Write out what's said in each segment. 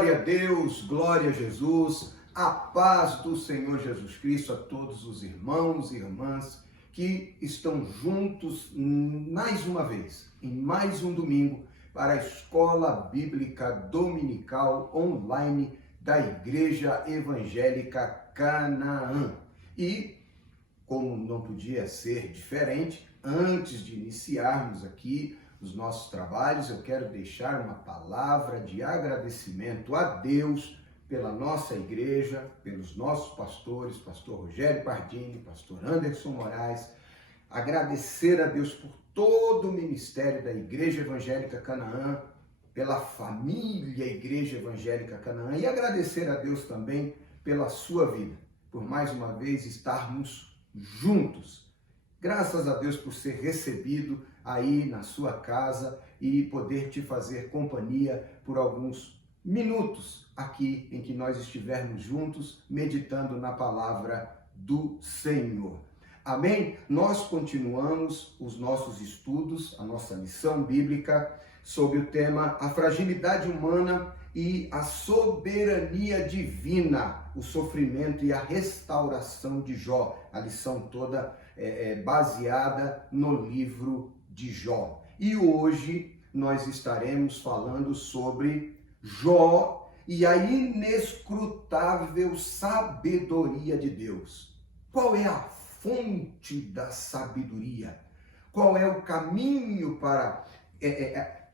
Glória a Deus, glória a Jesus, a paz do Senhor Jesus Cristo a todos os irmãos e irmãs que estão juntos mais uma vez, em mais um domingo, para a Escola Bíblica Dominical Online da Igreja Evangélica Canaã. E, como não podia ser diferente, antes de iniciarmos aqui os nossos trabalhos, eu quero deixar uma palavra de agradecimento a Deus pela nossa igreja, pelos nossos pastores, pastor Rogério Pardini, pastor Anderson Moraes, agradecer a Deus por todo o ministério da Igreja Evangélica Canaã, pela família Igreja Evangélica Canaã e agradecer a Deus também pela sua vida, por mais uma vez estarmos juntos. Graças a Deus por ser recebido aí na sua casa e poder te fazer companhia por alguns minutos aqui em que nós estivermos juntos meditando na palavra do Senhor. Amém? Nós continuamos os nossos estudos, a nossa lição bíblica sobre o tema A Fragilidade Humana e a Soberania Divina, o sofrimento e a restauração de Jó. A lição toda baseada no livro de Jó. E hoje nós estaremos falando sobre Jó e a inescrutável sabedoria de Deus. Qual é a fonte da sabedoria? Qual é o caminho para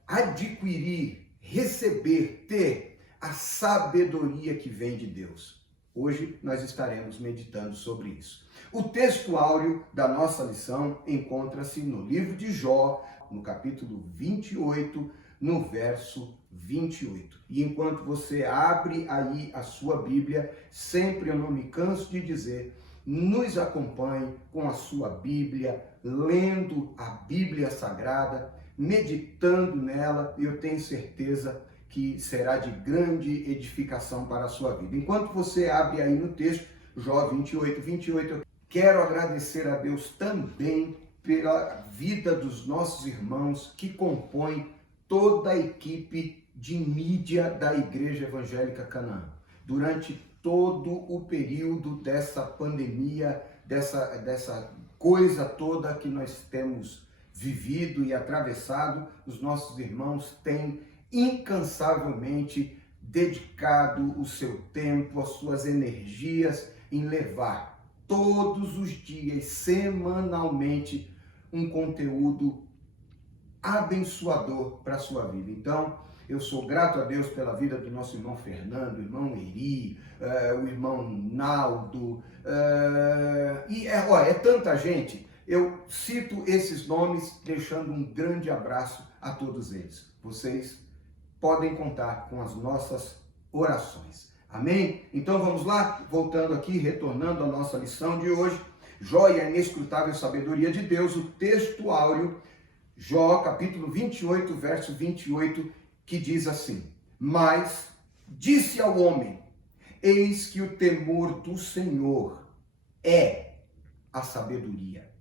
adquirir, receber, ter a sabedoria que vem de Deus? Hoje nós estaremos meditando sobre isso. O texto áureo da nossa lição encontra-se no livro de Jó, no capítulo 28, no verso 28. E enquanto você abre aí a sua Bíblia, sempre eu não me canso de dizer, nos acompanhe com a sua Bíblia, lendo a Bíblia Sagrada, meditando nela, e eu tenho certeza que será de grande edificação para a sua vida. Enquanto você abre aí no texto, Jó 28, eu quero agradecer a Deus também pela vida dos nossos irmãos que compõem toda a equipe de mídia da Igreja Evangélica Canaã. Durante todo o período dessa pandemia, dessa coisa toda que nós temos vivido e atravessado, os nossos irmãos têm incansavelmente dedicado o seu tempo, as suas energias em levar todos os dias, semanalmente, um conteúdo abençoador para a sua vida. Então, eu sou grato a Deus pela vida do nosso irmão Fernando, o irmão Eri, o irmão Naldo, é tanta gente. Eu cito esses nomes deixando um grande abraço a todos eles. Vocês podem contar com as nossas orações. Amém? Então vamos lá, voltando aqui, retornando à nossa lição de hoje. Jó e a inescrutável sabedoria de Deus, o texto áureo, Jó, capítulo 28, verso 28, que diz assim: Mas disse ao homem, eis que o temor do Senhor é a sabedoria,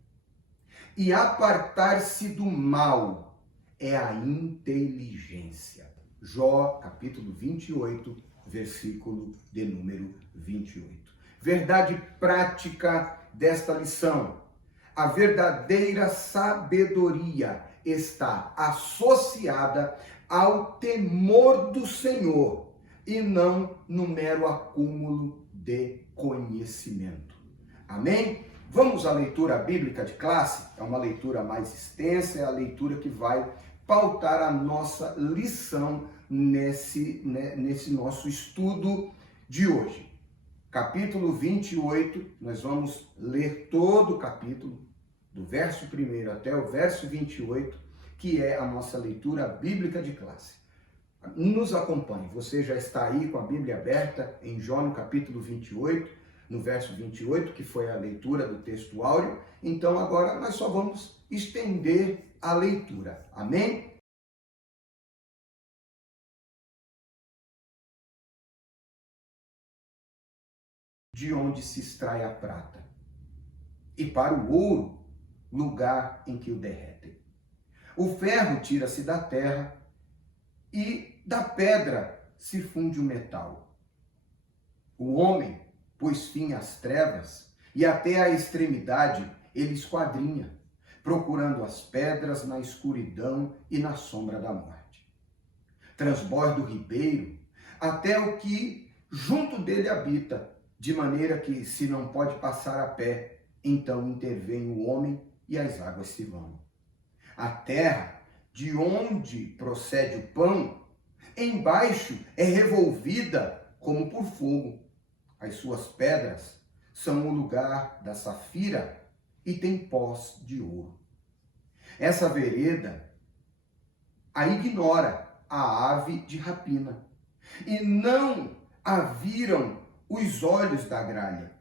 e apartar-se do mal é a inteligência. Jó, capítulo 28, versículo de número 28. Verdade prática desta lição. A verdadeira sabedoria está associada ao temor do Senhor e não no mero acúmulo de conhecimento. Amém? Vamos à leitura bíblica de classe? É uma leitura mais extensa, é a leitura que vai pautar a nossa lição nesse nosso estudo de hoje. Capítulo 28, nós vamos ler todo o capítulo, do verso 1 até o verso 28, que é a nossa leitura bíblica de classe. Nos acompanhe, você já está aí com a Bíblia aberta em Jó no capítulo 28, no verso 28, que foi a leitura do texto áureo. Então agora nós só vamos estender a leitura. Amém? De onde se extrai a prata, e para o ouro, lugar em que o derretem. O ferro tira-se da terra, e da pedra se funde o metal. O homem pôs fim às trevas e até à extremidade ele esquadrinha, procurando as pedras na escuridão e na sombra da morte. Transborda o ribeiro até o que junto dele habita, de maneira que, se não pode passar a pé, então intervém o homem e as águas se vão. A terra, de onde procede o pão, embaixo é revolvida como por fogo. As suas pedras são o lugar da safira e tem pós de ouro. Essa vereda a ignora a ave de rapina, e não a viram os olhos da gralha.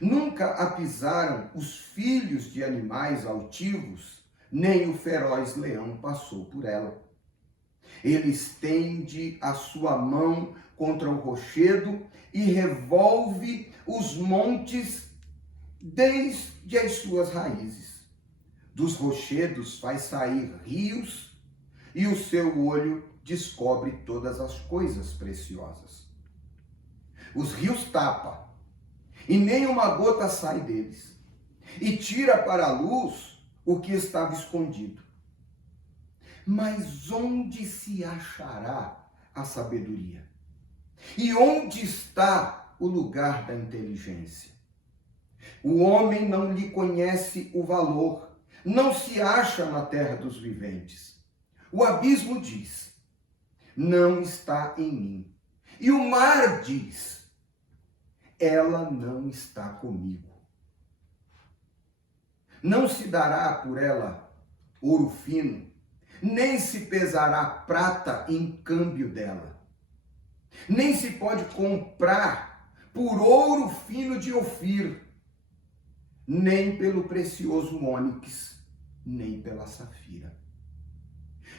Nunca a pisaram os filhos de animais altivos, nem o feroz leão passou por ela. Ele estende a sua mão contra o rochedo e revolve os montes desde as suas raízes. Dos rochedos faz sair rios e o seu olho descobre todas as coisas preciosas. Os rios tapa e nem uma gota sai deles, e tira para a luz o que estava escondido. Mas onde se achará a sabedoria? E onde está o lugar da inteligência? O homem não lhe conhece o valor, não se acha na terra dos viventes. O abismo diz: não está em mim. E o mar diz: ela não está comigo. Não se dará por ela ouro fino, nem se pesará prata em câmbio dela. Nem se pode comprar por ouro fino de Ofir, nem pelo precioso ônix, nem pela safira.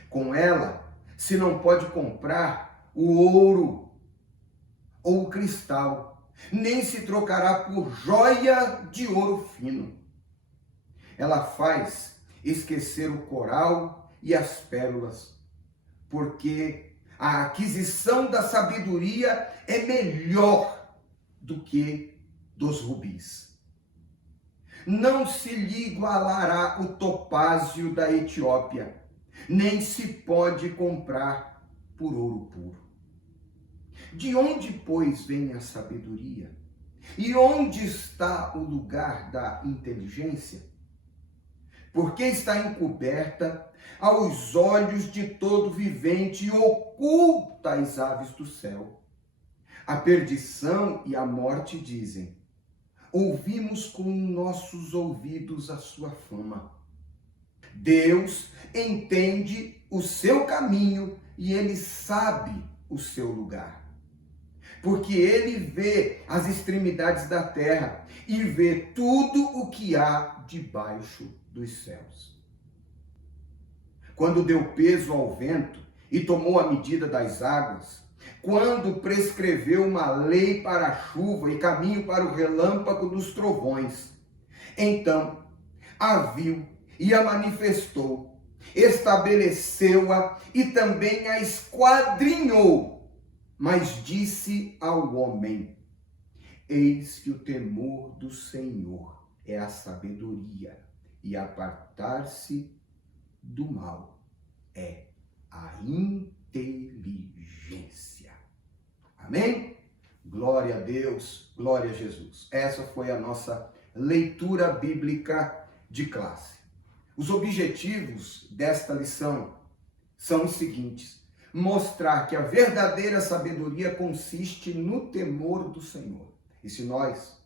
Com ela se não pode comprar o ouro ou o cristal, nem se trocará por joia de ouro fino. Ela faz esquecer o coral e as pérolas, porque a aquisição da sabedoria é melhor do que dos rubis. Não se lhe igualará o topázio da Etiópia, nem se pode comprar por ouro puro. De onde, pois, vem a sabedoria? E onde está o lugar da inteligência? Porque está encoberta aos olhos de todo vivente e oculta às aves do céu. A perdição e a morte dizem: ouvimos com nossos ouvidos a sua fama. Deus entende o seu caminho e ele sabe o seu lugar. Porque ele vê as extremidades da terra e vê tudo o que há debaixo dos céus. Quando deu peso ao vento e tomou a medida das águas, quando prescreveu uma lei para a chuva e caminho para o relâmpago dos trovões, então a viu e a manifestou, estabeleceu-a e também a esquadrinhou. Mas disse ao homem: eis que o temor do Senhor é a sabedoria, e apartar-se do mal é a inteligência. Amém? Glória a Deus, glória a Jesus. Essa foi a nossa leitura bíblica de classe. Os objetivos desta lição são os seguintes: mostrar que a verdadeira sabedoria consiste no temor do Senhor. E se nós,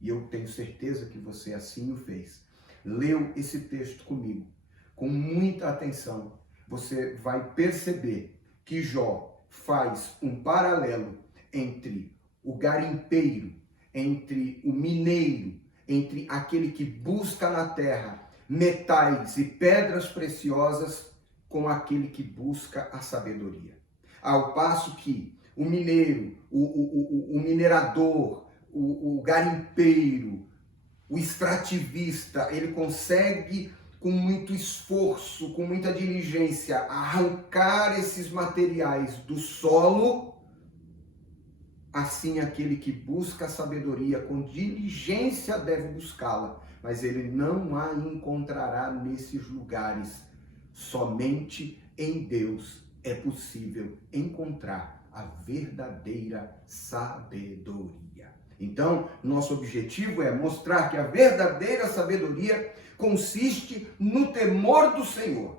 e eu tenho certeza que você assim o fez, leu esse texto comigo, com muita atenção, você vai perceber que Jó faz um paralelo entre o garimpeiro, entre o mineiro, entre aquele que busca na terra metais e pedras preciosas, com aquele que busca a sabedoria. Ao passo que o mineiro, o minerador, o garimpeiro, o extrativista, ele consegue com muito esforço, com muita diligência, arrancar esses materiais do solo, assim aquele que busca a sabedoria com diligência deve buscá-la, mas ele não a encontrará nesses lugares. Somente em Deus é possível encontrar a verdadeira sabedoria. Então, nosso objetivo é mostrar que a verdadeira sabedoria consiste no temor do Senhor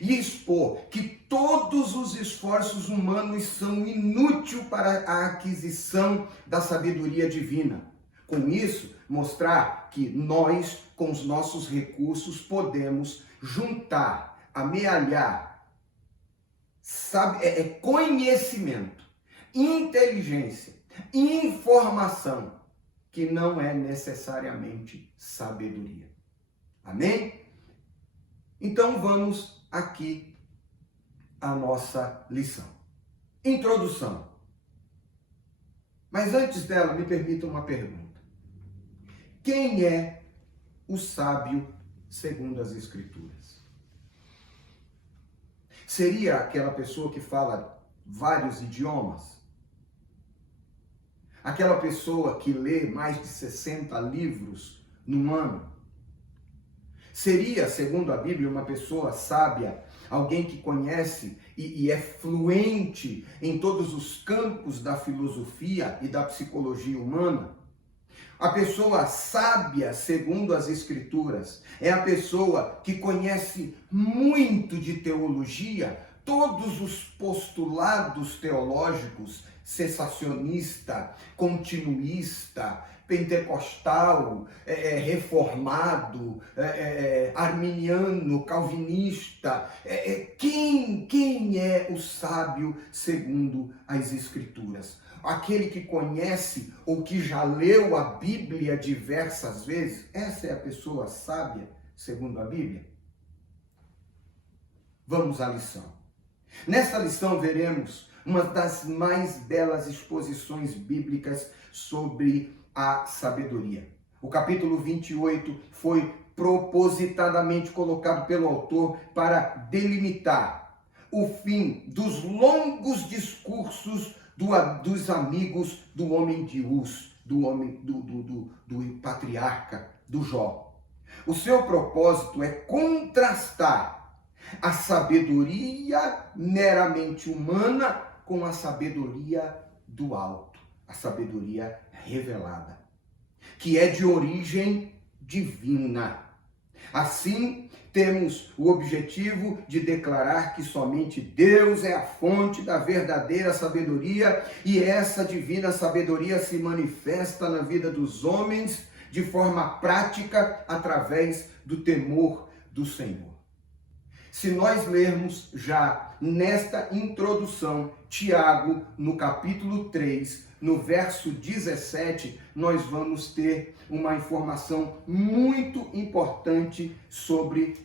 e expor que todos os esforços humanos são inúteis para a aquisição da sabedoria divina. Com isso, mostrar que nós, com os nossos recursos, podemos juntar, amealhar, conhecimento, inteligência, informação, que não é necessariamente sabedoria. Amém? Então vamos aqui à nossa lição. Introdução. Mas antes dela, me permita uma pergunta. Quem é o sábio segundo as Escrituras? Seria aquela pessoa que fala vários idiomas? Aquela pessoa que lê mais de 60 livros num ano? Seria, segundo a Bíblia, uma pessoa sábia, alguém que conhece e é fluente em todos os campos da filosofia e da psicologia humana? A pessoa sábia, segundo as Escrituras, é a pessoa que conhece muito de teologia, todos os postulados teológicos, cessacionista, continuista, pentecostal, reformado, arminiano, calvinista. Quem é o sábio segundo as Escrituras? Aquele que conhece ou que já leu a Bíblia diversas vezes? Essa é a pessoa sábia segundo a Bíblia? Vamos à lição. Nesta lição veremos uma das mais belas exposições bíblicas sobre a sabedoria. O capítulo 28 foi propositadamente colocado pelo autor para delimitar o fim dos longos discursos dos amigos do homem de Uz, do patriarca, do Jó. O seu propósito é contrastar a sabedoria meramente humana com a sabedoria do alto, a sabedoria revelada, que é de origem divina. Assim, temos o objetivo de declarar que somente Deus é a fonte da verdadeira sabedoria e essa divina sabedoria se manifesta na vida dos homens de forma prática através do temor do Senhor. Se nós lermos já nesta introdução, Tiago, no capítulo 3, no verso 17, nós vamos ter uma informação muito importante sobre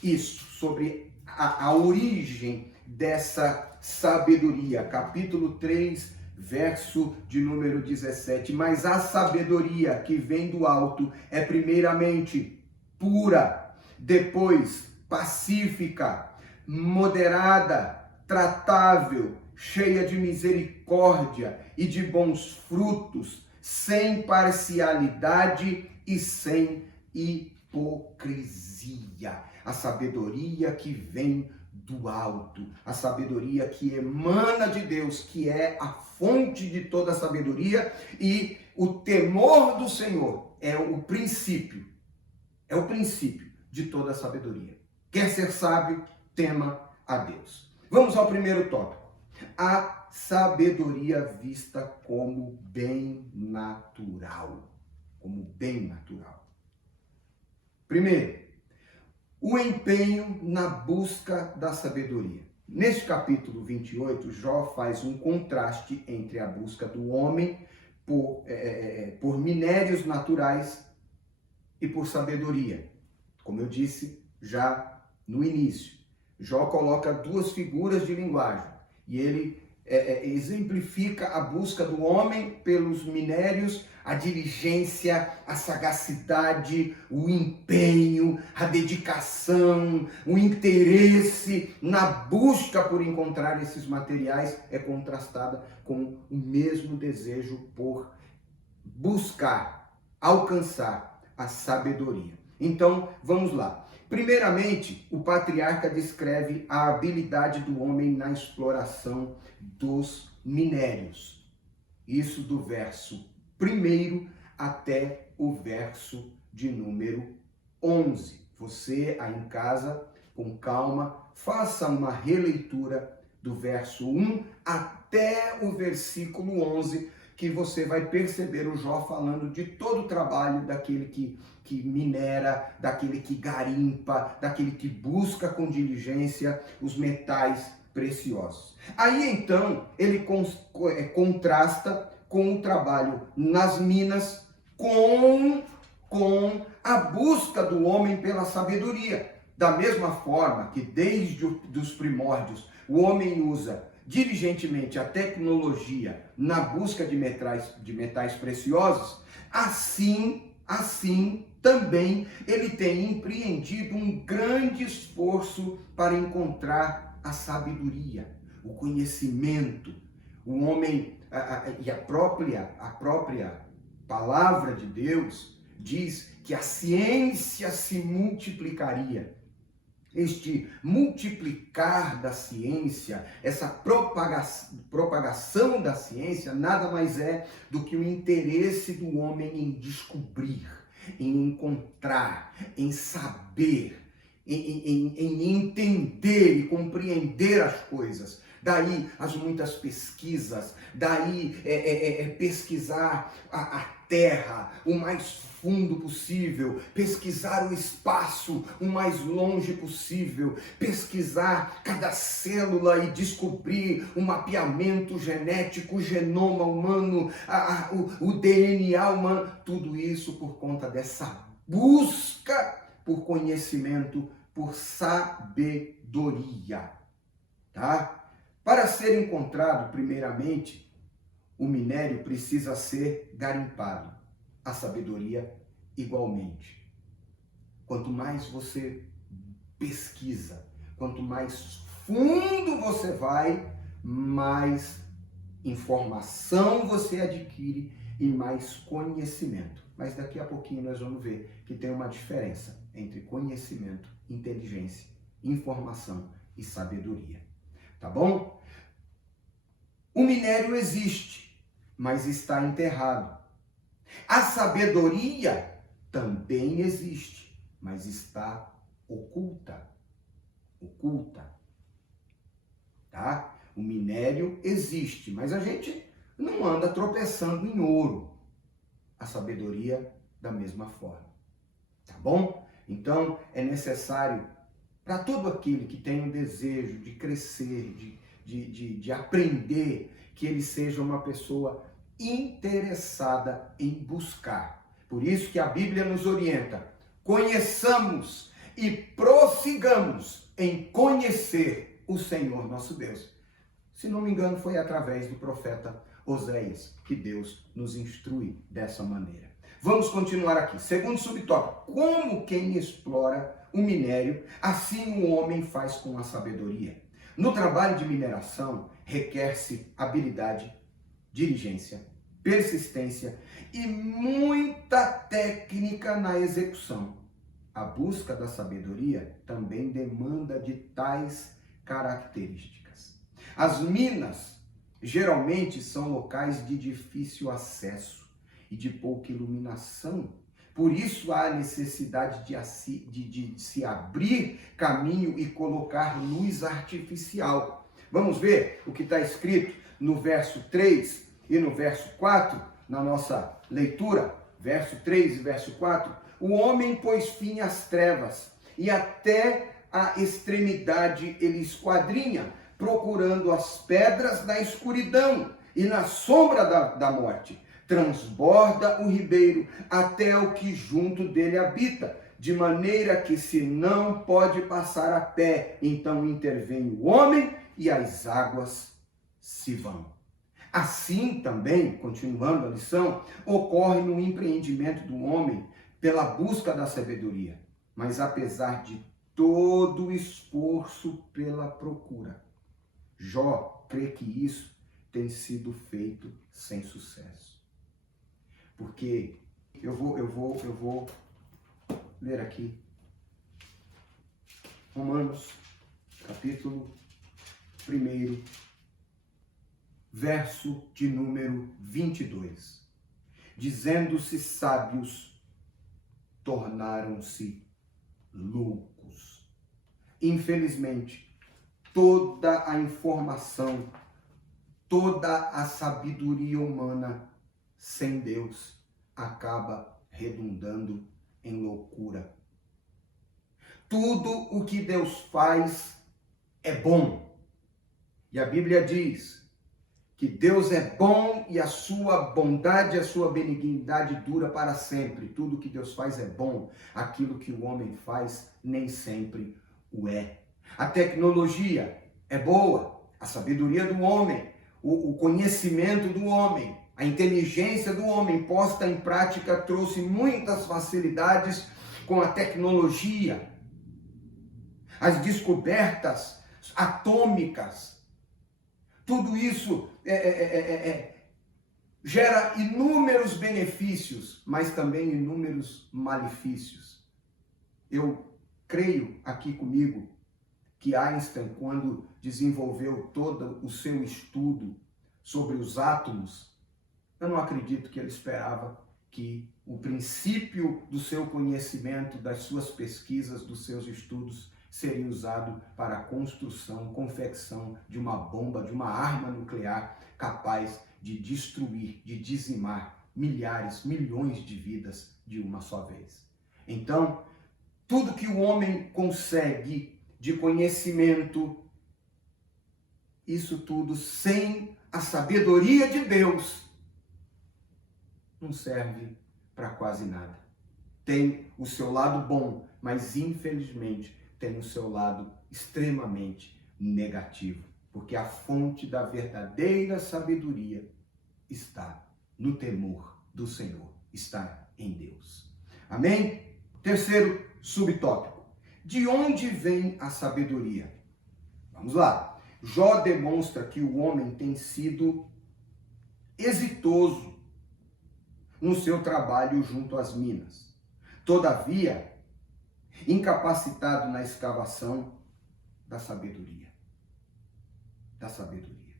isso, sobre a origem dessa sabedoria. Capítulo 3, verso de número 17. Mas a sabedoria que vem do alto é primeiramente pura, depois pacífica, moderada, tratável, cheia de misericórdia e de bons frutos, sem parcialidade e sem hipocrisia. A sabedoria que vem do alto, a sabedoria que emana de Deus, que é a fonte de toda a sabedoria, e o temor do Senhor é o princípio de toda a sabedoria. Quer ser sábio? Tema a Deus. Vamos ao primeiro tópico. A sabedoria vista como bem natural. Como bem natural. Primeiro, o empenho na busca da sabedoria. Neste capítulo 28, Jó faz um contraste entre a busca do homem por minérios naturais e por sabedoria. Como eu disse já no início, Jó coloca duas figuras de linguagem e ele exemplifica a busca do homem pelos minérios, a diligência, a sagacidade, o empenho, a dedicação, o interesse na busca por encontrar esses materiais é contrastada com o mesmo desejo por buscar, alcançar a sabedoria. Então, vamos lá. Primeiramente, o patriarca descreve a habilidade do homem na exploração dos minérios. Isso do verso 1 até o verso de número 11. Você aí em casa, com calma, faça uma releitura do verso 1 até o versículo 11, que você vai perceber o Jó falando de todo o trabalho daquele que minera, daquele que garimpa, daquele que busca com diligência os metais preciosos. Aí então ele contrasta com o trabalho nas minas, com a busca do homem pela sabedoria. Da mesma forma que desde os primórdios o homem usa diligentemente a tecnologia na busca de metais preciosos, assim também ele tem empreendido um grande esforço para encontrar a sabedoria, o conhecimento. O homem e a própria palavra de Deus diz que a ciência se multiplicaria. Este multiplicar da ciência, essa propagação da ciência, nada mais é do que o interesse do homem em descobrir, em encontrar, em saber, em entender e compreender as coisas. Daí as muitas pesquisas, daí pesquisar a terra o mais fundo possível, pesquisar o espaço o mais longe possível, pesquisar cada célula e descobrir o mapeamento genético, o genoma humano, o DNA humano, tudo isso por conta dessa busca por conhecimento, por sabedoria, tá? Para ser encontrado, primeiramente, o minério precisa ser garimpado. A sabedoria, igualmente. Quanto mais você pesquisa, quanto mais fundo você vai, mais informação você adquire e mais conhecimento. Mas daqui a pouquinho nós vamos ver que tem uma diferença entre conhecimento, inteligência, informação e sabedoria. Tá bom? O minério existe, mas está enterrado. A sabedoria também existe, mas está oculta. Oculta. Tá? O minério existe, mas a gente não anda tropeçando em ouro. A sabedoria da mesma forma. Tá bom? Então é necessário para todo aquele que tem um desejo de crescer, de aprender, que ele seja uma pessoa interessada em buscar. Por isso que a Bíblia nos orienta: conheçamos e prossigamos em conhecer o Senhor nosso Deus. Se não me engano, foi através do profeta Oséias que Deus nos instrui dessa maneira. Vamos continuar aqui. Segundo subtópico: como quem explora o minério, assim o homem faz com a sabedoria. No trabalho de mineração, requer-se habilidade, diligência, persistência e muita técnica na execução. A busca da sabedoria também demanda de tais características. As minas geralmente são locais de difícil acesso e de pouca iluminação. Por isso há necessidade de se abrir caminho e colocar luz artificial. Vamos ver o que está escrito no verso 3 e no verso 4, na nossa leitura. Verso 3 e verso 4. O homem pôs fim às trevas, e até a extremidade ele esquadrinha, procurando as pedras na escuridão e na sombra da morte. Transborda o ribeiro até o que junto dele habita, de maneira que se não pode passar a pé, então intervém o homem e as águas se vão. Assim também, continuando a lição, ocorre no empreendimento do homem pela busca da sabedoria. Mas apesar de todo o esforço pela procura, Jó crê que isso tem sido feito sem sucesso. Porque eu vou ler aqui Romanos, capítulo 1, verso de número 22. Dizendo-se sábios, tornaram-se loucos. Infelizmente, toda a informação, toda a sabedoria humana sem Deus acaba redundando em loucura. Tudo o que Deus faz é bom. E a Bíblia diz que Deus é bom e a sua bondade, a sua benignidade dura para sempre. Tudo que Deus faz é bom. Aquilo que o homem faz nem sempre o é. A tecnologia é boa. A sabedoria do homem, o conhecimento do homem, a inteligência do homem posta em prática trouxe muitas facilidades com a tecnologia. As descobertas atômicas, tudo isso gera inúmeros benefícios, mas também inúmeros malefícios. Eu creio aqui comigo que Einstein, quando desenvolveu todo o seu estudo sobre os átomos, eu não acredito que ele esperava que o princípio do seu conhecimento, das suas pesquisas, dos seus estudos, seria usado para a construção, confecção de uma bomba, de uma arma nuclear capaz de destruir, de dizimar milhares, milhões de vidas de uma só vez. Então, tudo que o homem consegue de conhecimento, isso tudo sem a sabedoria de Deus, não serve para quase nada. Tem o seu lado bom, mas infelizmente tem o seu lado extremamente negativo, porque a fonte da verdadeira sabedoria está no temor do Senhor, está em Deus. Amém? Terceiro subtópico. De onde vem a sabedoria? Vamos lá. Jó demonstra que o homem tem sido exitoso no seu trabalho junto às minas. Todavia, incapacitado na escavação da sabedoria. Da sabedoria.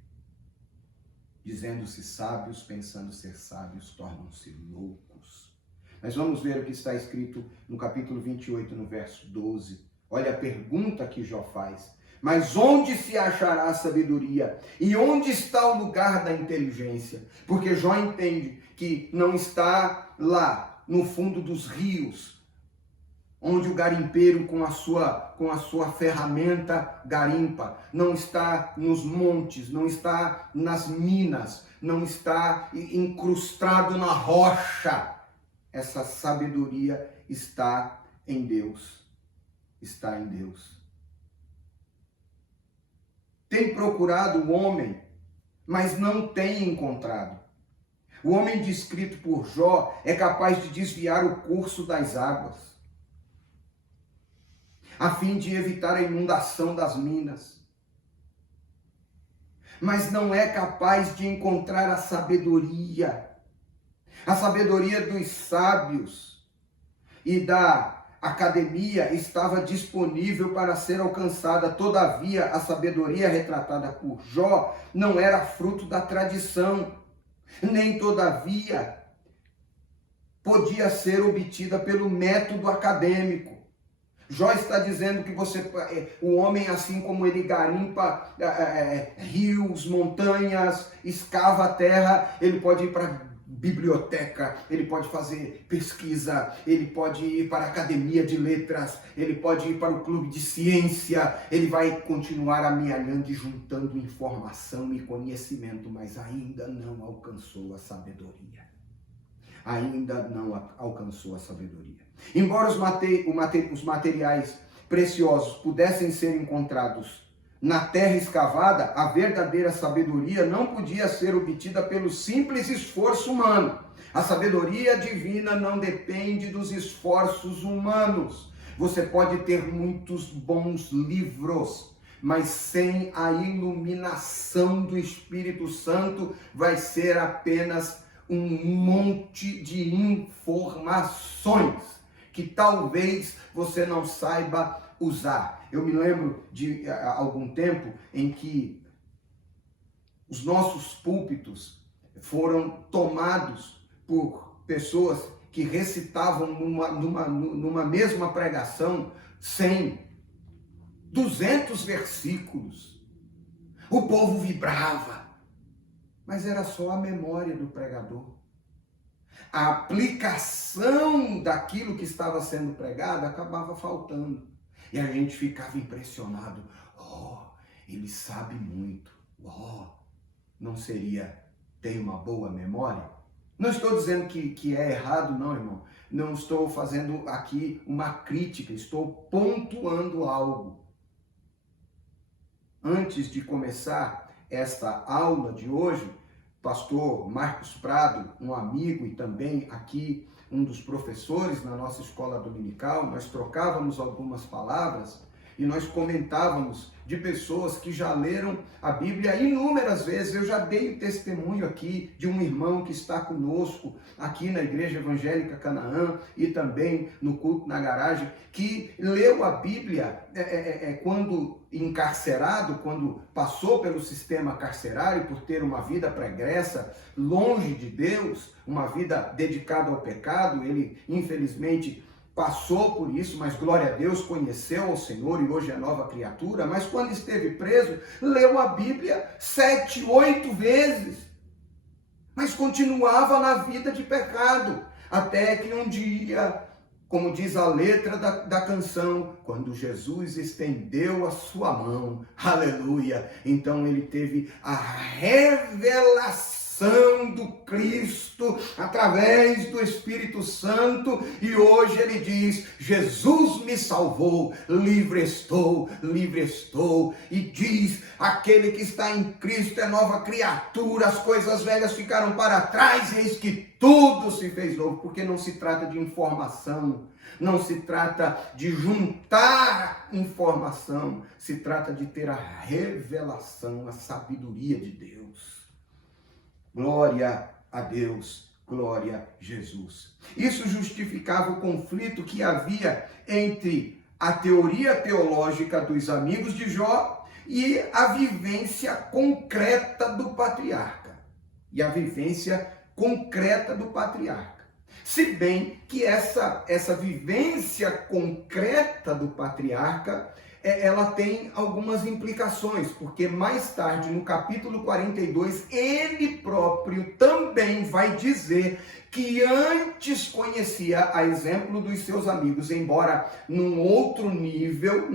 Dizendo-se sábios, pensando ser sábios, tornam-se loucos. Mas vamos ver o que está escrito no capítulo 28, no verso 12. Olha a pergunta que Jó faz. Mas onde se achará a sabedoria? E onde está o lugar da inteligência? Porque Jó entende que não está lá no fundo dos rios, onde o garimpeiro com a sua ferramenta garimpa, não está nos montes, não está nas minas, não está incrustado na rocha. Essa sabedoria está em Deus. Está em Deus. Tem procurado o homem, mas não tem encontrado. O homem descrito por Jó é capaz de desviar o curso das águas, a fim de evitar a inundação das minas. Mas não é capaz de encontrar a sabedoria dos sábios e da academia estava disponível para ser alcançada. Todavia, a sabedoria retratada por Jó não era fruto da tradição, nem todavia podia ser obtida pelo método acadêmico. Jó está dizendo que o homem, assim como ele garimpa rios, montanhas, escava a terra, ele pode ir para a biblioteca, ele pode fazer pesquisa, ele pode ir para a academia de letras, ele pode ir para o clube de ciência, ele vai continuar amealhando e juntando informação e conhecimento, mas ainda não alcançou a sabedoria. Ainda não alcançou a sabedoria. Embora os materiais preciosos pudessem ser encontrados na terra escavada, a verdadeira sabedoria não podia ser obtida pelo simples esforço humano. A sabedoria divina não depende dos esforços humanos. Você pode ter muitos bons livros, mas sem a iluminação do Espírito Santo, vai ser apenas um monte de informações que talvez você não saiba usar. Eu me lembro de algum tempo em que os nossos púlpitos foram tomados por pessoas que recitavam numa mesma pregação 100, 200 versículos. O povo vibrava, mas era só a memória do pregador. A aplicação daquilo que estava sendo pregado acabava faltando. E a gente ficava impressionado. Oh, ele sabe muito. Oh, não seria, tem uma boa memória? Não estou dizendo que é errado, não, irmão. Não estou fazendo aqui uma crítica, estou pontuando algo. Antes de começar esta aula de hoje, pastor Marcos Prado, um amigo e também aqui um dos professores na nossa escola dominical, nós trocávamos algumas palavras e nós comentávamos de pessoas que já leram a Bíblia inúmeras vezes. Eu já dei o testemunho aqui de um irmão que está conosco aqui na Igreja Evangélica Canaã e também no culto na garagem, que leu a Bíblia quando encarcerado, quando passou pelo sistema carcerário por ter uma vida pregressa, longe de Deus, uma vida dedicada ao pecado. Ele, infelizmente, passou por isso, mas glória a Deus, conheceu ao Senhor e hoje é nova criatura. Mas quando esteve preso, leu a Bíblia 7, 8 vezes, mas continuava na vida de pecado, até que um dia, como diz a letra da canção, quando Jesus estendeu a sua mão, aleluia, então ele teve a revelação do Cristo através do Espírito Santo, e hoje ele diz: Jesus me salvou, livre estou, e diz: aquele que está em Cristo é nova criatura, as coisas velhas ficaram para trás, eis que tudo se fez novo. Porque não se trata de informação, não se trata de juntar informação, se trata de ter a revelação, a sabedoria de Deus. Glória a Deus, glória a Jesus. Isso justificava o conflito que havia entre a teoria teológica dos amigos de Jó e a vivência concreta do patriarca. Se bem que essa vivência concreta do patriarca, ela tem algumas implicações, porque mais tarde, no capítulo 42, ele próprio também vai dizer que antes conhecia, a exemplo dos seus amigos, embora num outro nível,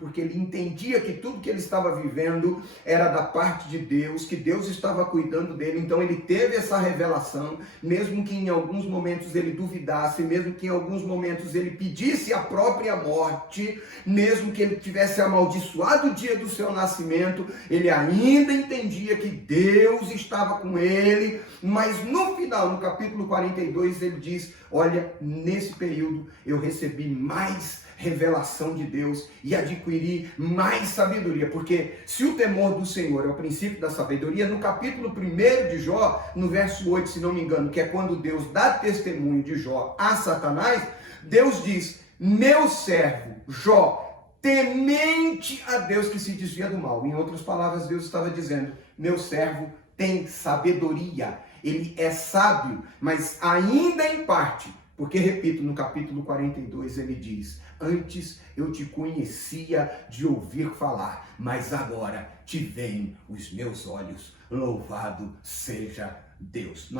porque ele entendia que tudo que ele estava vivendo era da parte de Deus, que Deus estava cuidando dele. Então ele teve essa revelação, mesmo que em alguns momentos ele duvidasse, mesmo que em alguns momentos ele pedisse a própria morte, mesmo que ele tivesse amaldiçoado o dia do seu nascimento, ele ainda entendia que Deus estava com ele. Mas no final, no capítulo 42, ele diz: olha, nesse período eu recebi mais revelação de Deus e adquiri mais sabedoria. Porque se o temor do Senhor é o princípio da sabedoria, no capítulo 1 de Jó, no verso 8, se não me engano, que é quando Deus dá testemunho de Jó a Satanás, Deus diz: meu servo Jó, temente a Deus, que se desvia do mal. Em outras palavras, Deus estava dizendo: meu servo tem sabedoria, ele é sábio, mas ainda em parte, porque, repito, no capítulo 42 ele diz: antes eu te conhecia de ouvir falar, mas agora te veem os meus olhos, louvado seja Deus.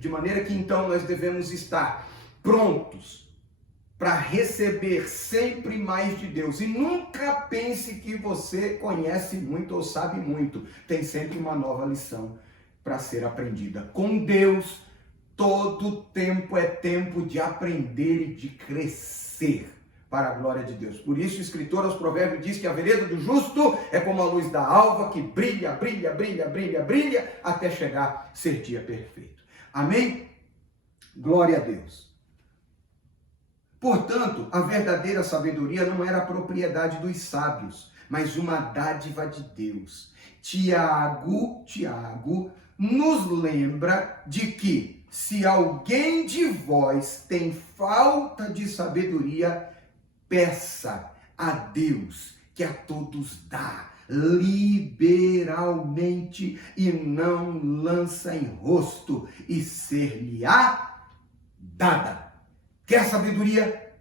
De maneira que então nós devemos estar prontos para receber sempre mais de Deus. E nunca pense que você conhece muito ou sabe muito. Tem sempre uma nova lição para ser aprendida. Com Deus, todo tempo é tempo de aprender e de crescer. para a glória de Deus. Por isso o escritor aos Provérbios diz que a vereda do justo é como a luz da alva que brilha, brilha, brilha, brilha, brilha, até chegar a ser dia perfeito. Amém? Glória a Deus. Portanto, a verdadeira sabedoria não era a propriedade dos sábios, mas uma dádiva de Deus. Tiago nos lembra de que se alguém de vós tem falta de sabedoria, peça a Deus, que a todos dá liberalmente e não lança em rosto, e ser-lhe-á dada. Quer sabedoria?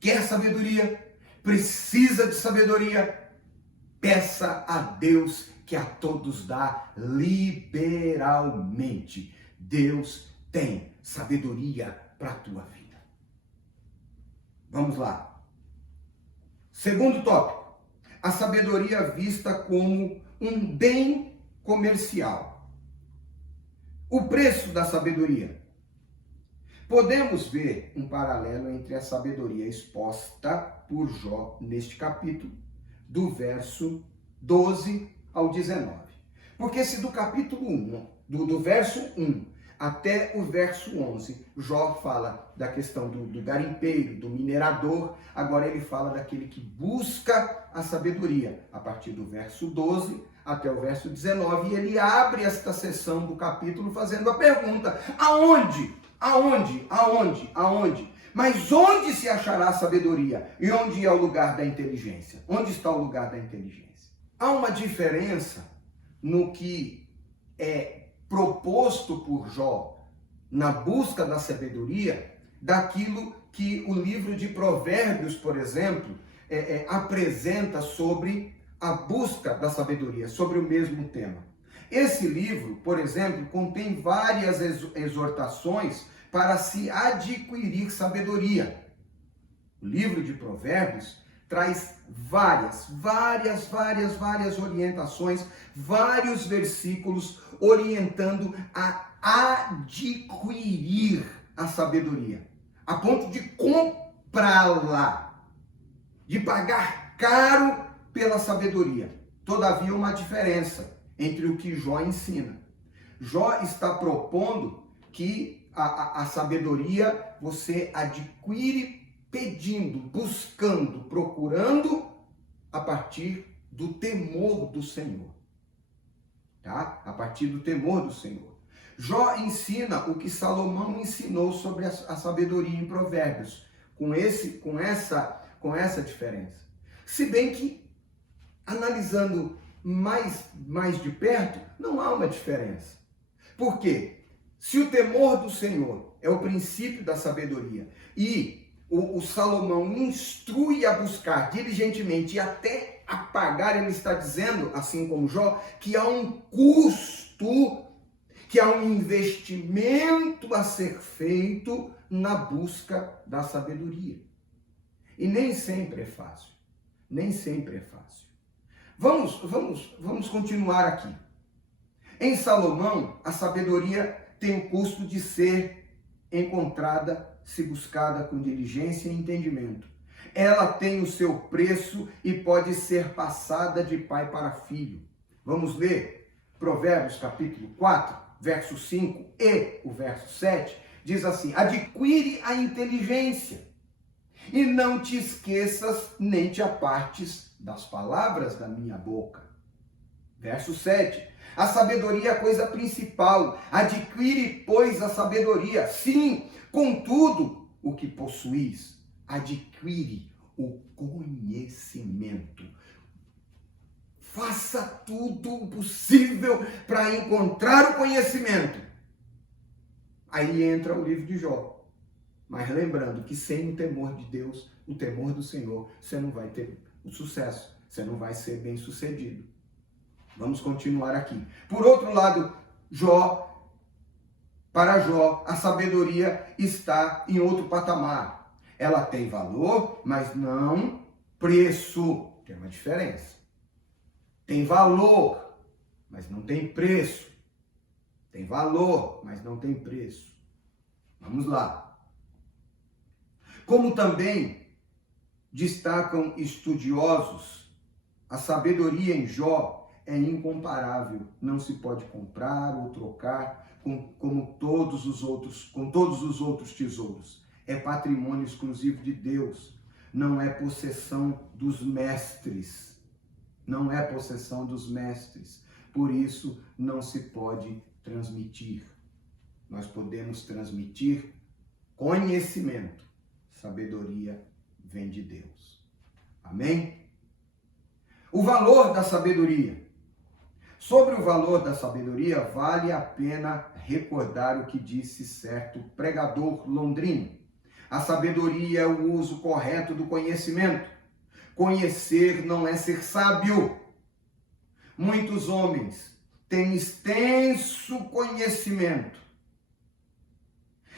Quer sabedoria? Precisa de sabedoria? Peça a Deus, que a todos dá liberalmente. Deus tem sabedoria para a tua vida. Vamos lá. Segundo tópico, a sabedoria vista como um bem comercial. O preço da sabedoria. Podemos ver um paralelo entre a sabedoria exposta por Jó neste capítulo, do verso 12 ao 19. Porque se do capítulo 1, do verso 1 até o verso 11, Jó fala da questão do garimpeiro, do minerador, agora ele fala daquele que busca a sabedoria. A partir do verso 12 até o verso 19, e ele abre esta seção do capítulo fazendo a pergunta: aonde? Aonde? Aonde? Aonde? Mas onde se achará a sabedoria? E onde é o lugar da inteligência? Onde está o lugar da inteligência? Há uma diferença no que é proposto por Jó na busca da sabedoria, daquilo que o livro de Provérbios, por exemplo, apresenta sobre a busca da sabedoria, sobre o mesmo tema. Esse livro, por exemplo, contém várias exortações para se adquirir sabedoria. O livro de Provérbios traz várias orientações, vários versículos orientando a adquirir a sabedoria, a ponto de comprá-la, de pagar caro pela sabedoria. Todavia, uma diferença entre o que Jó ensina. Jó está propondo que a sabedoria você adquire pedindo, buscando, procurando a partir do temor do Senhor. Tá? A partir do temor do Senhor. Jó ensina o que Salomão ensinou sobre a sabedoria em Provérbios, com essa diferença. Se bem que, analisando mais de perto, não há uma diferença. Por quê? Se o temor do Senhor é o princípio da sabedoria e o Salomão instrui a buscar diligentemente e até a pagar, ele está dizendo, assim como Jó, que há um custo, que há um investimento a ser feito na busca da sabedoria. E nem sempre é fácil. Nem sempre é fácil. Vamos continuar aqui. Em Salomão, a sabedoria tem o custo de ser encontrada, se buscada com diligência e entendimento. Ela tem o seu preço e pode ser passada de pai para filho. Vamos ler Provérbios capítulo 4, verso 5 e o verso 7. Diz assim: adquire a inteligência e não te esqueças nem te apartes das palavras da minha boca. Verso 7. A sabedoria é a coisa principal. Adquire, pois, a sabedoria. Sim, contudo, o que possuís, adquire o conhecimento. Faça tudo o possível para encontrar o conhecimento. Aí entra o livro de Jó. Mas lembrando que sem o temor de Deus, o temor do Senhor, você não vai ter o sucesso. Você não vai ser bem sucedido. Vamos continuar aqui. Por outro lado, para Jó, a sabedoria está em outro patamar. Ela tem valor, mas não preço. Tem uma diferença. Tem valor, mas não tem preço. Tem valor, mas não tem preço. Vamos lá. Como também destacam estudiosos, a sabedoria em Jó é incomparável, não se pode comprar ou trocar com todos os outros tesouros. É patrimônio exclusivo de Deus, não é possessão dos mestres. Não é possessão dos mestres. Por isso, não se pode transmitir. Nós podemos transmitir conhecimento. Sabedoria vem de Deus. Amém? O valor da sabedoria. Sobre o valor da sabedoria, vale a pena recordar o que disse certo pregador londrino. A sabedoria é o uso correto do conhecimento. Conhecer não é ser sábio. Muitos homens têm extenso conhecimento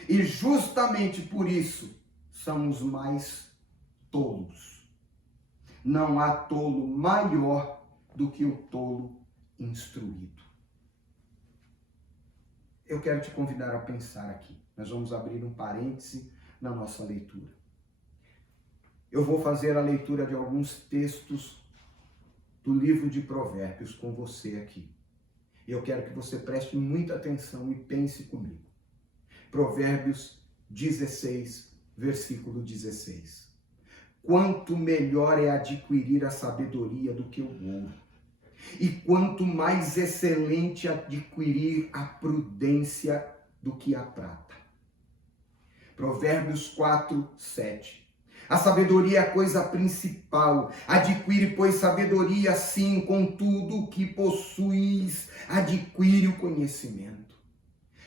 e justamente por isso são os mais tolos. Não há tolo maior do que o tolo instruído. Eu quero te convidar a pensar aqui. Nós vamos abrir um parêntese na nossa leitura. Eu vou fazer a leitura de alguns textos do livro de Provérbios com você aqui. Eu quero que você preste muita atenção e pense comigo. Provérbios 16, versículo 16. Quanto melhor é adquirir a sabedoria do que o ouro, e quanto mais excelente adquirir a prudência do que a prata. Provérbios 4, 7. A sabedoria é a coisa principal. Adquire, pois, sabedoria, sim, com tudo o que possuis. Adquire o conhecimento.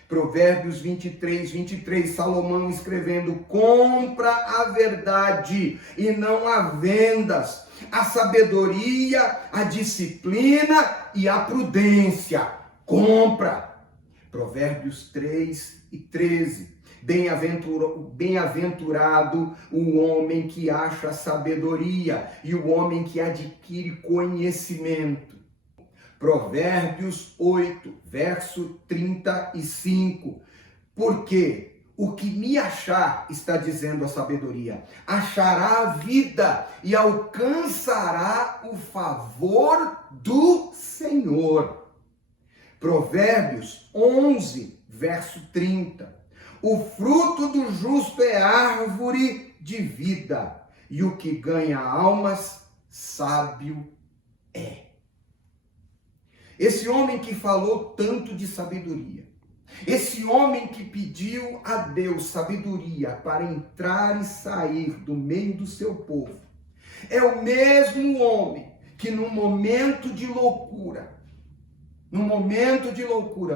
Provérbios 23, 23. Salomão escrevendo: compra a verdade e não a vendas. A sabedoria, a disciplina e a prudência. Compra. Provérbios 3 e 13. Bem-aventurado o homem que acha sabedoria e o homem que adquire conhecimento. Provérbios 8, verso 35. Porque o que me achar, está dizendo a sabedoria, achará a vida e alcançará o favor do Senhor. Provérbios 11, verso 30. O fruto do justo é árvore de vida, e o que ganha almas, sábio é. Esse homem que falou tanto de sabedoria, esse homem que pediu a Deus sabedoria para entrar e sair do meio do seu povo, é o mesmo homem que no momento de loucura,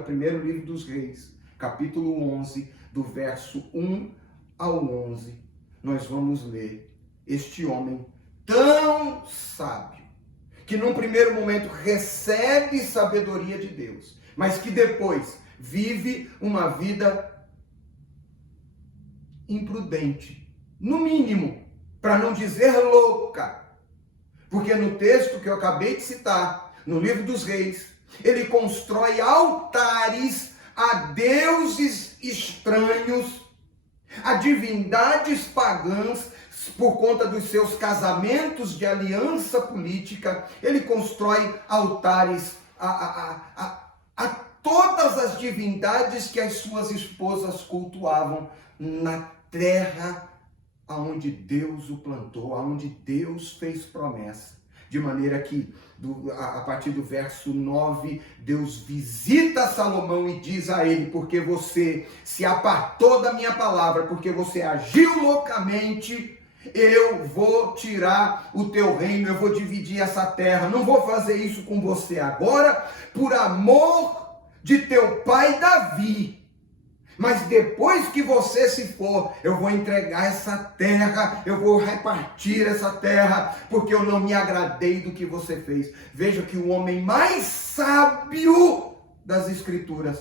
primeiro livro dos Reis, capítulo 11, do verso 1 ao 11, nós vamos ler este homem tão sábio, que num primeiro momento recebe sabedoria de Deus, mas que depois vive uma vida imprudente, no mínimo, para não dizer louca, porque no texto que eu acabei de citar, no livro dos Reis, ele constrói altares a deuses estranhos, a divindades pagãs, por conta dos seus casamentos de aliança política. Ele constrói altares a todas as divindades que as suas esposas cultuavam na terra aonde Deus o plantou, aonde Deus fez promessa. De maneira que, a partir do verso 9, Deus visita Salomão e diz a ele: porque você se apartou da minha palavra, porque você agiu loucamente, eu vou tirar o teu reino, eu vou dividir essa terra. Não vou fazer isso com você agora, por amor de teu pai Davi. Mas depois que você se for, eu vou entregar essa terra, eu vou repartir essa terra, porque eu não me agradei do que você fez. Veja que o homem mais sábio das Escrituras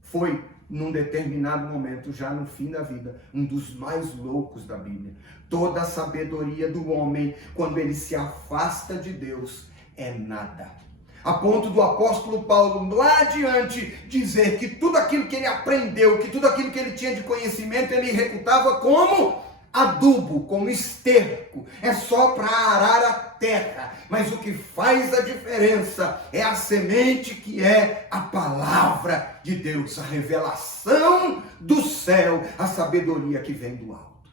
foi, num determinado momento, já no fim da vida, um dos mais loucos da Bíblia. Toda a sabedoria do homem, quando ele se afasta de Deus, é nada. A ponto do apóstolo Paulo, lá adiante, dizer que tudo aquilo que ele aprendeu, que tudo aquilo que ele tinha de conhecimento, ele reputava como adubo, como esterco, é só para arar a terra, mas o que faz a diferença é a semente que é a palavra de Deus, a revelação do céu, a sabedoria que vem do alto.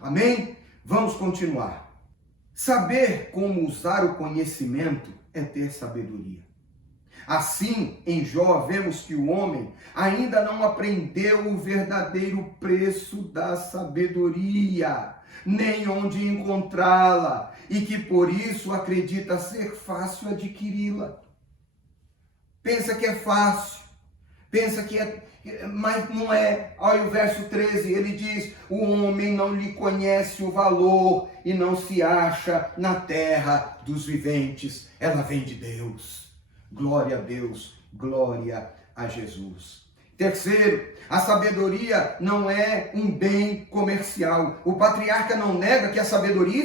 Amém? Vamos continuar. Saber como usar o conhecimento é ter sabedoria. Assim, em Jó, vemos que o homem ainda não aprendeu o verdadeiro preço da sabedoria, nem onde encontrá-la, e que por isso acredita ser fácil adquiri-la. Pensa que é fácil, pensa que mas não é. Olha o verso 13, ele diz: o homem não lhe conhece o valor e não se acha na terra dos viventes. Ela vem de Deus. Glória a Deus, glória a Jesus. Terceiro, a sabedoria não é um bem comercial. O patriarca não nega que a sabedoria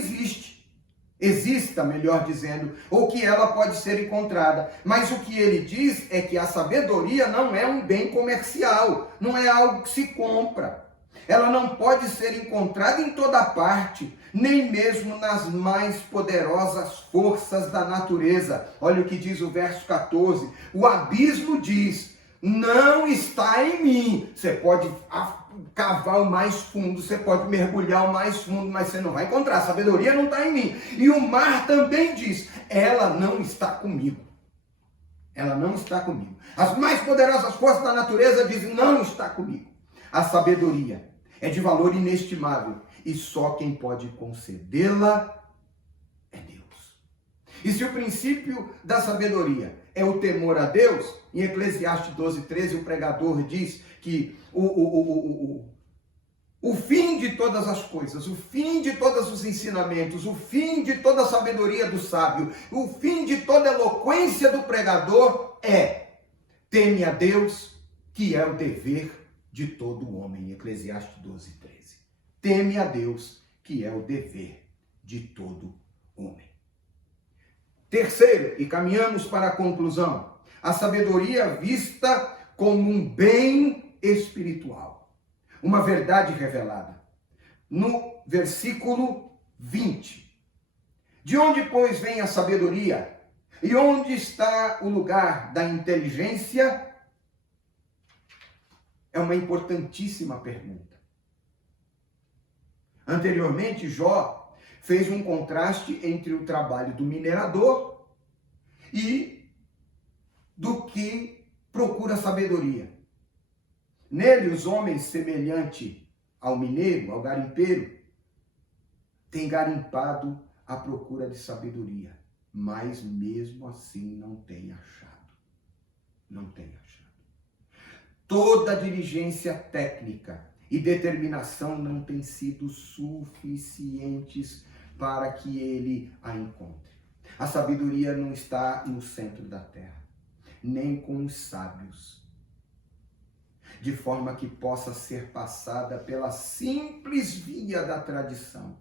exista, melhor dizendo, ou que ela pode ser encontrada. Mas o que ele diz é que a sabedoria não é um bem comercial, não é algo que se compra. Ela não pode ser encontrada em toda parte, nem mesmo nas mais poderosas forças da natureza. Olha o que diz o verso 14. O abismo diz: não está em mim. Você pode cavar o mais fundo, você pode mergulhar o mais fundo, mas você não vai encontrar. A sabedoria não está em mim. E o mar também diz: ela não está comigo. Ela não está comigo. As mais poderosas forças da natureza dizem: não está comigo. A sabedoria é de valor inestimável e só quem pode concedê-la é Deus. E se o princípio da sabedoria é o temor a Deus, em Eclesiastes 12:13 o pregador diz que o fim de todas as coisas, o fim de todos os ensinamentos, o fim de toda a sabedoria do sábio, o fim de toda a eloquência do pregador é: teme a Deus, que é o dever de todo homem. Eclesiastes 12:13. Teme a Deus, que é o dever de todo homem. Terceiro, e caminhamos para a conclusão, a sabedoria vista como um bem espiritual, uma verdade revelada. No versículo 20. De onde, pois, vem a sabedoria? E onde está o lugar da inteligência? É uma importantíssima pergunta. Anteriormente, Jó fez um contraste entre o trabalho do minerador e do que procura sabedoria. Nele, os homens semelhante ao mineiro, ao garimpeiro, têm garimpado à procura de sabedoria, mas mesmo assim não têm achado. Não têm achado. Toda diligência técnica e determinação não têm sido suficientes para que ele a encontre. A sabedoria não está no centro da terra, nem com os sábios, de forma que possa ser passada pela simples via da tradição.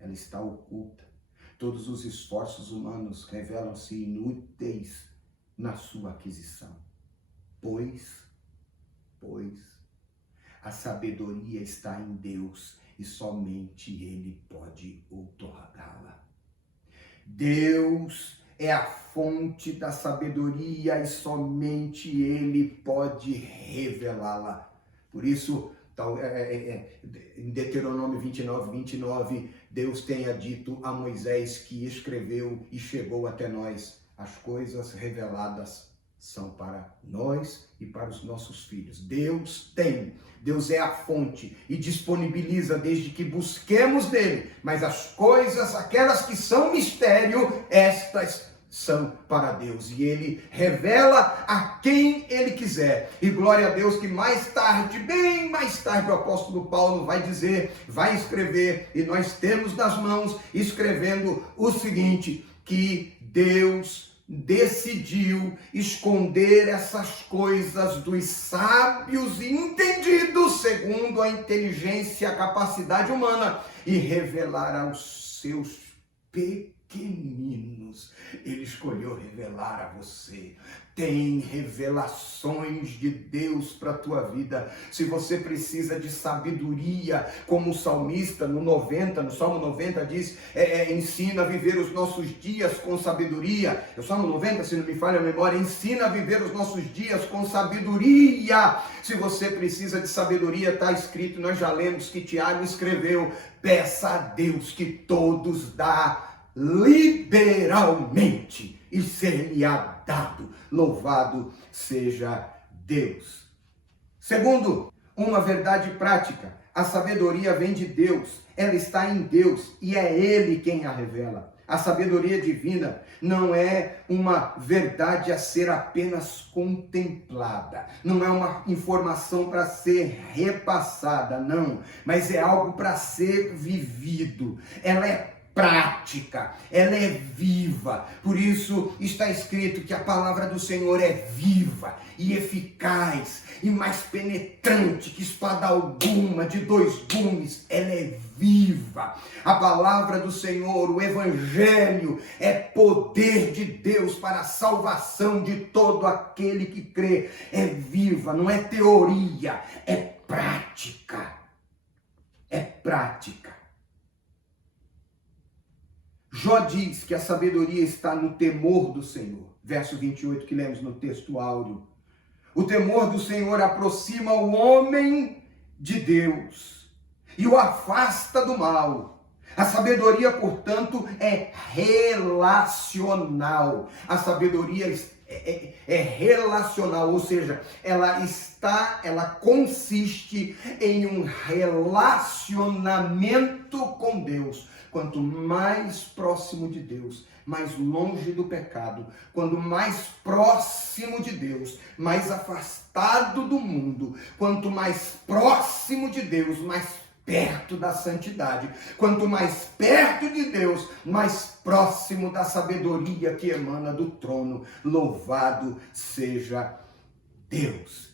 Ela está oculta. Todos os esforços humanos revelam-se inúteis na sua aquisição, pois a sabedoria está em Deus e somente Ele pode outorgá-la. Deus é a fonte da sabedoria e somente Ele pode revelá-la. Por isso, em Deuteronômio 29, Deus tenha dito a Moisés, que escreveu e chegou até nós: as coisas reveladas são para nós e para os nossos filhos. Deus é a fonte e disponibiliza desde que busquemos dele, mas as coisas, aquelas que são mistério, estas são para Deus, e ele revela a quem ele quiser. E glória a Deus que mais tarde, bem mais tarde, o apóstolo Paulo vai escrever, e nós temos nas mãos, escrevendo o seguinte, que Deus decidiu esconder essas coisas dos sábios e entendidos segundo a inteligência e a capacidade humana e revelar aos seus pequeninos pequeninos, Ele escolheu revelar a você. Tem revelações de Deus para a tua vida. Se você precisa de sabedoria, como o salmista no Salmo 90 diz, ensina a viver os nossos dias com sabedoria. O Salmo 90, se não me falha a memória, ensina a viver os nossos dias com sabedoria. Se você precisa de sabedoria, está escrito, nós já lemos que Tiago escreveu, peça a Deus que todos dá liberalmente e ser-lhe-á dado. Louvado seja Deus. Segundo, uma verdade prática. A sabedoria vem de Deus. Ela está em Deus e é Ele quem a revela. A sabedoria divina não é uma verdade a ser apenas contemplada. Não é uma informação para ser repassada, não. Mas é algo para ser vivido. Ela é prática, ela é viva. Por isso está escrito que a palavra do Senhor é viva e eficaz e mais penetrante que espada alguma de 2 gumes. Ela é viva. A palavra do Senhor, o Evangelho, é poder de Deus para a salvação de todo aquele que crê. É viva, não é teoria, é prática. É prática. Jó diz que a sabedoria está no temor do Senhor. Verso 28 que lemos no texto áureo. O temor do Senhor aproxima o homem de Deus e o afasta do mal. A sabedoria, portanto, é relacional. A sabedoria é relacional, ou seja, ela consiste em um relacionamento com Deus. Quanto mais próximo de Deus, mais longe do pecado. Quanto mais próximo de Deus, mais afastado do mundo. Quanto mais próximo de Deus, mais perto da santidade. Quanto mais perto de Deus, mais próximo da sabedoria que emana do trono. Louvado seja Deus.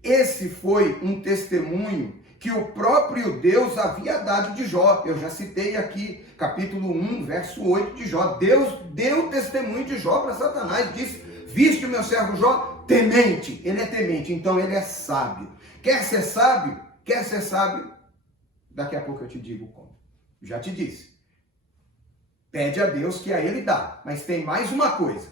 Esse foi um testemunho que o próprio Deus havia dado de Jó. Eu já citei aqui, capítulo 1, verso 8 de Jó. Deus deu testemunho de Jó para Satanás. Disse, viste o meu servo Jó? Temente. Ele é temente, então ele é sábio. Quer ser sábio? Quer ser sábio? Daqui a pouco eu te digo como. Já te disse. Pede a Deus que a ele dá. Mas tem mais uma coisa.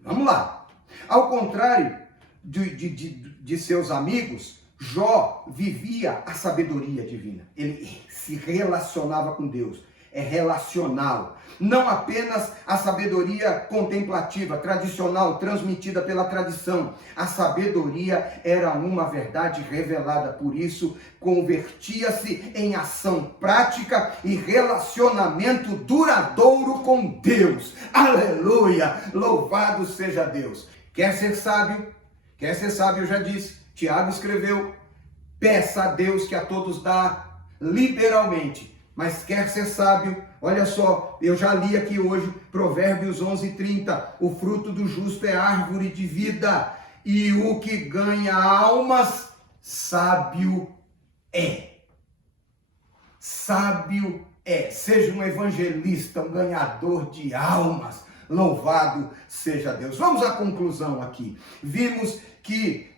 Vamos lá. Ao contrário de seus amigos, Jó vivia a sabedoria divina. Ele se relacionava com Deus. É relacional. Não apenas a sabedoria contemplativa, tradicional, transmitida pela tradição. A sabedoria era uma verdade revelada. Por isso, convertia-se em ação prática e relacionamento duradouro com Deus. Aleluia! Louvado seja Deus. Quer ser sábio? Quer ser sábio, eu já disse. Tiago escreveu, peça a Deus que a todos dá liberalmente. Mas quer ser sábio, olha só, eu já li aqui hoje, Provérbios 11:30, o fruto do justo é árvore de vida, e o que ganha almas, sábio é. Sábio é, seja um evangelista, um ganhador de almas, louvado seja Deus. Vamos à conclusão aqui. Vimos que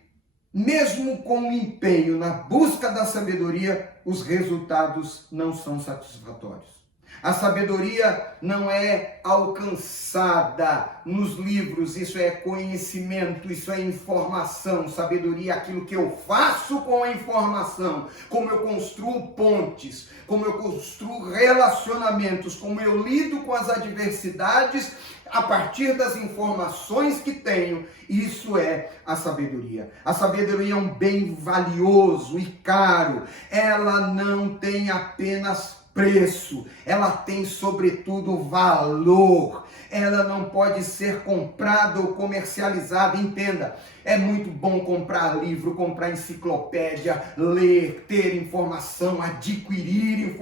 mesmo com o empenho na busca da sabedoria, os resultados não são satisfatórios. A sabedoria não é alcançada nos livros, isso é conhecimento, isso é informação. Sabedoria é aquilo que eu faço com a informação, como eu construo pontes, como eu construo relacionamentos, como eu lido com as adversidades a partir das informações que tenho. Isso é a sabedoria. A sabedoria é um bem valioso e caro. Ela não tem apenas preço, ela tem sobretudo valor. Ela não pode ser comprada ou comercializada. Entenda, é muito bom comprar livro, comprar enciclopédia, ler, ter informação, adquirir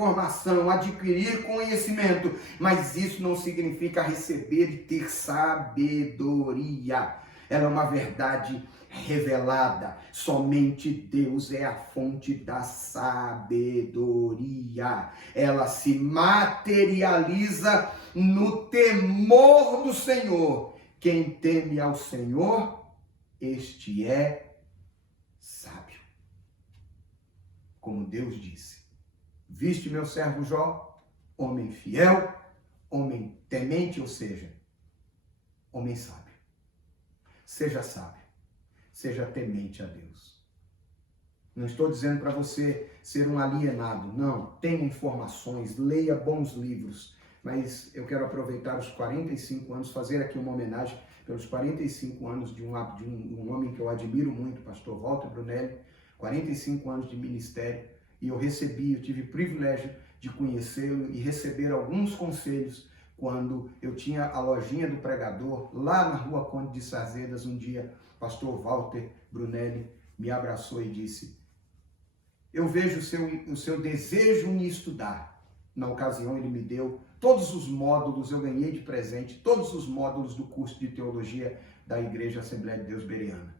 conhecimento, mas isso não significa receber e ter sabedoria. Ela é uma verdade revelada. Somente Deus é a fonte da sabedoria. Ela se materializa no temor do Senhor. Quem teme ao Senhor, este é sábio. Como Deus disse: viste meu servo Jó, homem fiel, homem temente, ou seja, homem sábio. Seja sábio, seja temente a Deus. Não estou dizendo para você ser um alienado, não. Tenha informações, leia bons livros, mas eu quero aproveitar os 45 anos, fazer aqui uma homenagem pelos 45 anos de um homem que eu admiro muito, pastor Walter Brunelli, 45 anos de ministério, e eu tive o privilégio de conhecê-lo e receber alguns conselhos quando eu tinha a lojinha do pregador lá na rua Conde de Sarzedas. Um dia, pastor Walter Brunelli me abraçou e disse: eu vejo o seu desejo em estudar. Na ocasião, ele me deu todos os módulos, eu ganhei de presente todos os módulos do curso de teologia da Igreja Assembleia de Deus Bereana.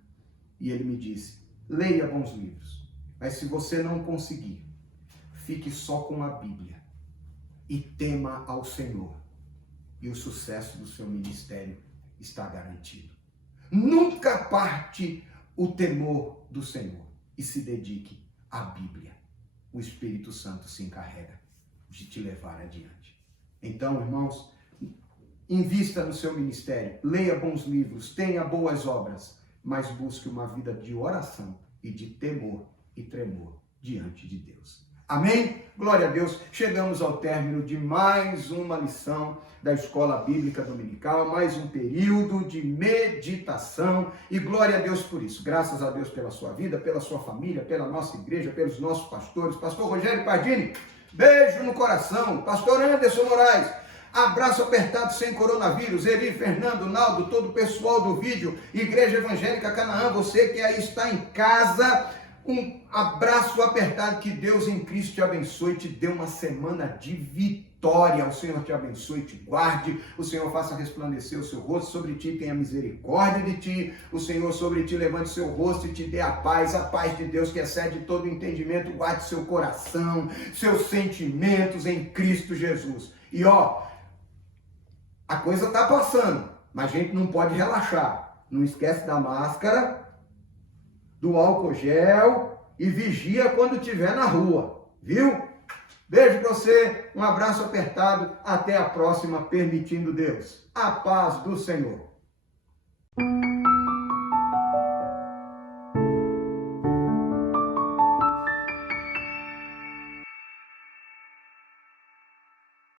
E ele me disse: leia bons livros, mas se você não conseguir, fique só com a Bíblia e tema ao Senhor, e o sucesso do seu ministério está garantido. Nunca parte o temor do Senhor e se dedique à Bíblia. O Espírito Santo se encarrega de te levar adiante. Então, irmãos, invista no seu ministério, leia bons livros, tenha boas obras, mas busque uma vida de oração e de temor e tremor diante de Deus. Amém? Glória a Deus. Chegamos ao término de mais uma lição da Escola Bíblica Dominical, mais um período de meditação, e glória a Deus por isso. Graças a Deus pela sua vida, pela sua família, pela nossa igreja, pelos nossos pastores. Pastor Rogério Pardini, beijo no coração. Pastor Anderson Moraes, abraço apertado sem coronavírus. Eri, Fernando, Naldo, todo o pessoal do vídeo, Igreja Evangélica Canaã, você que aí está em casa, um abraço apertado. Que Deus em Cristo te abençoe, te dê uma semana de vitória. O Senhor te abençoe e te guarde. O Senhor faça resplandecer o seu rosto sobre ti, tenha misericórdia de ti. O Senhor sobre ti levante o seu rosto e te dê a paz de Deus que excede todo entendimento. Guarde seu coração, seus sentimentos em Cristo Jesus. E ó, a coisa está passando, mas a gente não pode relaxar. Não esquece da máscara, do álcool gel e vigia quando estiver na rua, viu? Beijo para você, um abraço apertado, até a próxima, permitindo Deus. A paz do Senhor.